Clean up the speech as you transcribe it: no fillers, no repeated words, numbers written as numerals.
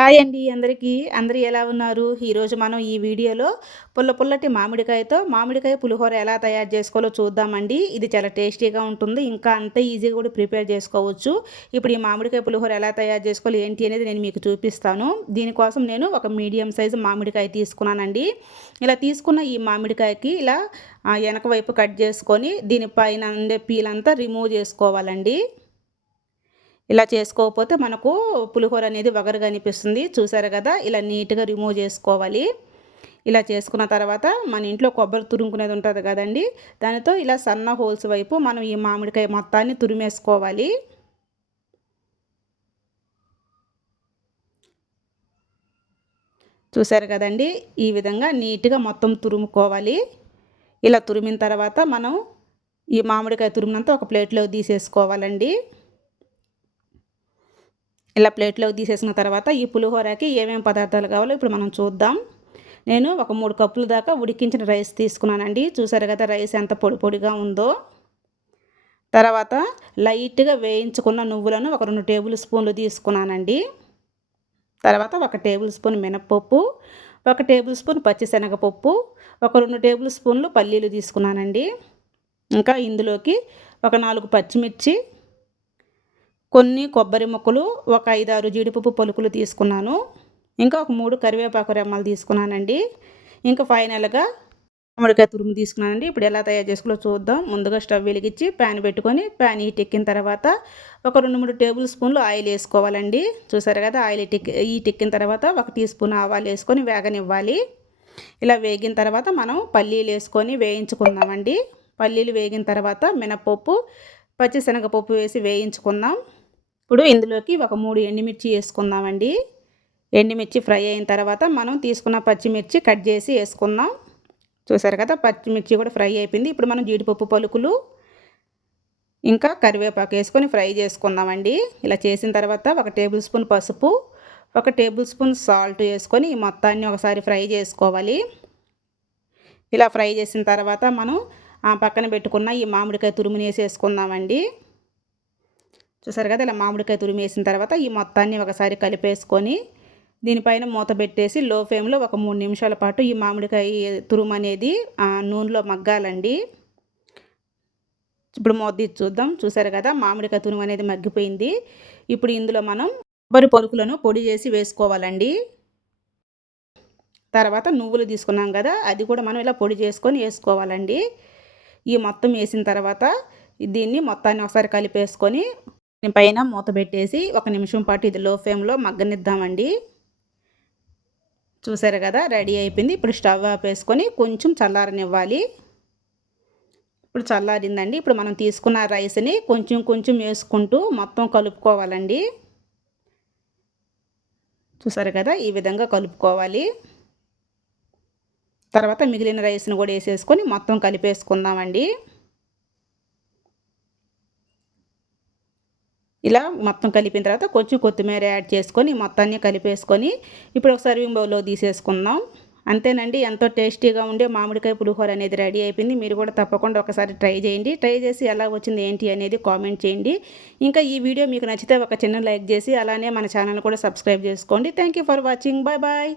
Hi అండి అందరికీ. అందరూ ఎలా ఉన్నారు? ఈరోజు మనం ఈ వీడియోలో పుల్లటి మామిడికాయతో మామిడికాయ పులిహోర ఎలా తయారు చేసుకోవాలో చూద్దామండి. ఇది చాలా టేస్టీగా ఉంటుంది. ఇంకా అంతే ఈజీగా కూడా ప్రిపేర్ చేసుకోవచ్చు. ఇప్పుడు ఈ మామిడికాయ పులిహోర ఎలా తయారు చేసుకోవాలి ఏంటి అనేది నేను మీకు చూపిస్తాను. దీనికోసం నేను ఒక మీడియం సైజు మామిడికాయ తీసుకున్నానండి. ఇలా తీసుకున్న ఈ మామిడికాయకి ఇలా వెనక వైపు కట్ చేసుకొని దీనిపైన ఉండే పీలంతా రిమూవ్ చేసుకోవాలండి. ఇలా చేసుకోకపోతే మనకు పులిహోర అనేది వగరుగా అనిపిస్తుంది. చూసారు కదా! ఇలా నీట్‌గా రిమూవ్ చేసుకోవాలి. ఇలా చేసుకున్న తర్వాత మన ఇంట్లో కొబ్బరి తురుముకునేది ఉంటది కదండీ! దానితో ఇలా సన్న హోల్స్ వైపు మనం ఈ మామిడికాయ మొత్తాన్ని తురిమేసుకోవాలి. చూసారు కదండీ! ఈ విధంగా నీట్‌గా మొత్తం తురుముకోవాలి. ఇలా తురిమిన తర్వాత మనం ఈ మామిడికాయ తురిమినంతా ఒక ప్లేట్‌లోకి తీసేసుకోవాలండి. ఇలా ప్లేట్లోకి తీసేసిన తర్వాత ఈ పులిహోరకి ఏమేమి పదార్థాలు కావాలో ఇప్పుడు మనం చూద్దాం. నేను ఒక 3 కప్పుల దాకా ఉడికించిన రైస్ తీసుకున్నానండి. చూసారు కదా రైస్ ఎంత పొడి పొడిగా ఉందో. తర్వాత లైట్‌గా వేయించుకున్న నువ్వులను ఒక 2 టేబుల్ స్పూన్లు తీసుకున్నానండి. తర్వాత ఒక టేబుల్ స్పూన్ మినపప్పు, ఒక టేబుల్ స్పూన్ పచ్చిశనగపప్పు, ఒక 2 టేబుల్ స్పూన్లు పల్లీలు తీసుకున్నానండి. ఇంకా ఇందులోకి ఒక 4 పచ్చిమిర్చి, కొన్ని కొబ్బరి ముక్కలు, ఒక 5, 6 జీడిపప్పు పలుకులు తీసుకున్నాను. ఇంకా ఒక 3 కరివేపాకు రెమ్మలు తీసుకున్నానండి. ఇంకా ఫైనల్‌గా మామిడికాయ తురుము తీసుకున్నానండి. ఇప్పుడు ఎలా తయారు చేసుకోవాలో చూద్దాం. ముందుగా స్టవ్ వెలిగించి ప్యాన్ పెట్టుకొని ప్యాన్ హీట్ ఎక్కిన తర్వాత ఒక 2, 3 టేబుల్ స్పూన్లు ఆయిల్ వేసుకోవాలండి. చూసారు కదా! ఆయిల్ హీట్ ఎక్కిన తర్వాత ఒక టీ స్పూన్ ఆవాలు వేసుకొని వేగనివ్వాలి. ఇలా వేగిన తర్వాత మనం పల్లీలు వేసుకొని వేయించుకుందామండి. పల్లీలు వేగిన తర్వాత మినపప్పు, పచ్చిశనగపప్పు వేసి వేయించుకుందాం. ఇప్పుడు ఇందులోకి ఒక 3 ఎండుమిర్చి వేసుకుందామండి. ఎండుమిర్చి ఫ్రై అయిన తర్వాత మనం తీసుకున్న పచ్చిమిర్చి కట్ చేసి వేసుకుందాం. చూసారు కదా పచ్చిమిర్చి కూడా ఫ్రై అయిపోయింది. ఇప్పుడు మనం జీడిపప్పు పలుకులు ఇంకా కరివేపాకు వేసుకొని ఫ్రై చేసుకుందామండి. ఇలా చేసిన తర్వాత ఒక టేబుల్ స్పూన్ పసుపు, ఒక టేబుల్ స్పూన్ సాల్ట్ వేసుకొని ఈ మొత్తాన్ని ఒకసారి ఫ్రై చేసుకోవాలి. ఇలా ఫ్రై చేసిన తర్వాత మనం పక్కన పెట్టుకున్న ఈ మామిడికాయ తురుముని వేసేసుకుందామండి. చూసారు కదా ఇలా మామిడికాయ తురిమేసిన తర్వాత ఈ మొత్తాన్ని ఒకసారి కలిపేసుకొని దీనిపైన మూత పెట్టేసి లో ఫ్లేమ్లో ఒక 3 నిమిషాల పాటు ఈ మామిడికాయ తురుము అనేది నూనెలో మగ్గాలండి. ఇప్పుడు మూత తీసి చూద్దాం. చూసారు కదా మామిడికాయ తురుము అనేది మగ్గిపోయింది. ఇప్పుడు ఇందులో మనం కొబ్బరి పలుకులను పొడి చేసి వేసుకోవాలండి. తర్వాత నువ్వులు తీసుకున్నాం కదా అది కూడా మనం ఇలా పొడి చేసుకొని వేసుకోవాలండి. ఈ మొత్తం వేసిన తర్వాత దీన్ని మొత్తాన్ని ఒకసారి కలిపేసుకొని పైన మూత పెట్టేసి ఒక నిమిషం పాటు ఇది లో ఫ్లేమ్లో మగ్గనిద్దామండి. చూసారు కదా రెడీ అయిపోయింది. ఇప్పుడు స్టవ్ ఆపేసుకొని కొంచెం చల్లారనివ్వాలి. ఇప్పుడు చల్లారిందండి. ఇప్పుడు మనం తీసుకున్న రైస్ని కొంచెం కొంచెం వేసుకుంటూ మొత్తం కలుపుకోవాలండి. చూసారు కదా ఈ విధంగా కలుపుకోవాలి. తర్వాత మిగిలిన రైస్ని కూడా వేసేసుకొని మొత్తం కలిపేసుకుందామండి. ఇలా మొత్తం కలిపిన తర్వాత కొంచెం కొత్తిమీర యాడ్ చేసుకొని మొత్తాన్ని కలిపేసుకొని ఇప్పుడు ఒక సర్వింగ్ బౌల్లో తీసేసుకుందాం. అంతేనండి ఎంతో టేస్టీగా ఉండే మామిడికాయ పులిహోర అనేది రెడీ అయిపోయింది. మీరు కూడా తప్పకుండా ఒకసారి ట్రై చేయండి. ట్రై చేసి ఎలా వచ్చింది ఏంటి అనేది కామెంట్ చేయండి. ఇంకా ఈ వీడియో మీకు నచ్చితే ఒక చిన్న లైక్ చేసి అలానే మన ఛానల్ కూడా సబ్స్క్రైబ్ చేసుకోండి. Thank you for watching. Bye bye.